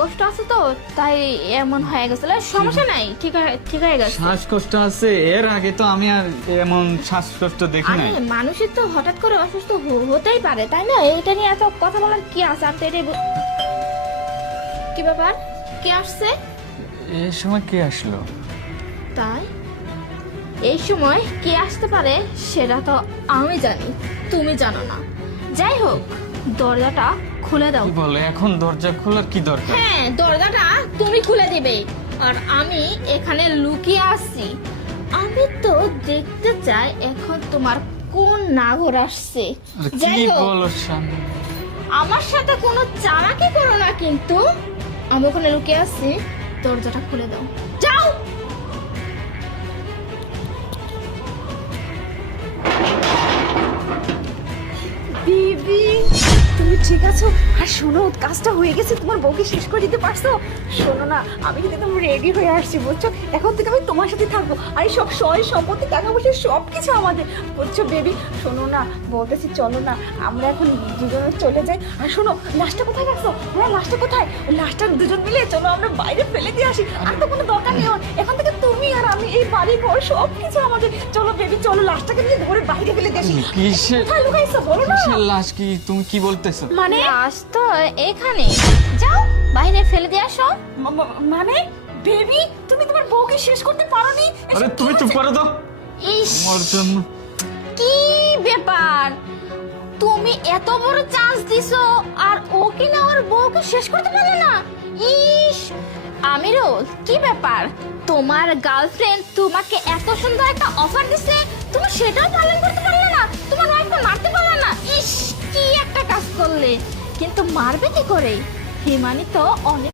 শ্বাসকষ্ট আছে তো তাই এমন হয়ে গেছিল। সমস্যা নাই, ঠিক হয়ে গেছে। শ্বাসকষ্ট আছে? এর আগে তো আমি আর এমন শ্বাসকষ্ট দেখি নাই। আরে মানুষের তো হঠাৎ করে অসুস্থ হতেই পারে, তাই না? এইটা নিয়ে এত কথা বলার কি আছে? আর তো এটাই কি ব্যাপার, কে আসছে? এই সময় কে আসলো? তাই এই সময় কে আসতে পারে সেটা তো আমি জানি, তুমি জানো না। যাই হোক, দরজাটা খুলে দাও। কি বলে, এখন দরজা খোলার কি দরকার? হ্যাঁ, দরজাটা তুমি খুলে দিবে। আর আমি এখানে লুকিয়ে আছি। আমি তো দেখতে চাই এখন তোমার কোন নাগর আসছে। আরে যাই কি হোক, বলো শানি? আমার সাথে কোনো চালাকি করো না কিন্তু। আমি ওখানে লুকিয়ে আছি, দরজাটা খুলে দাও, যাও। বিবি, তুমি ঠিক আছো? আর শোনো, কাজটা হয়ে গেছে, তোমার বউকে শেষ করে দিতে পারছো। শোনো না, আমি কিন্তু একদম রেডি হয়ে আসছি, বুঝছো? এখন থেকে আমি তোমার সাথে থাকবো, আর এই সব সয় সম্পত্তি, টাকা পয়সা সব কিছু আমাদের, বুঝছো বেবি? শোনো না, বলতেছি চলো না আমরা এখন দুজনে চলে যাই। আর শোনো, লাশটা কোথায় রাখছো? হ্যাঁ, লাশটা কোথায়? লাশটা দুজন মিলে চলো আমরা বাইরে ফেলে দিয়ে আসি। আর তো কোনো দরকার নেই ওর। এখন থেকে তুমি আর আমি, এই বাড়ি ঘর সব কিছু আমাদের। চলো বেবি, চলো লাশটাকে নিয়ে ধরে বাইরে ফেলে দিয়ে আসি। কিসের কোথায় লুকাইছো বলো না? কিসের লাশ? কি তুমি কি বলতেছো? মানে লাশ তো এখানে, যাও বাইরে ফেলে দিয়ে আসো। মানে বেবি, তুমি তোমার বউকে শেষ করতে পারোনি? আরে তুমি চুপ করো তো, ইস, আমার জন্য। কি ব্যাপার, তুমি এত বড় চান্স দিছো আর ও কিনা ওর বউকে শেষ করতে পারলে না? ইস, আমিরুল, কি ব্যাপার? তোমার গার্লফ্রেন্ড তোমাকে এত সুন্দর একটা অফার দিছে, তুমি সেটাও পালন করতে পারলে না? তোমার ওয়াইফকে মারতে পারলে না? ইস, কি একটা কাজ করলে! কিন্তু মারবে কি করে? হিমানি তো অনেক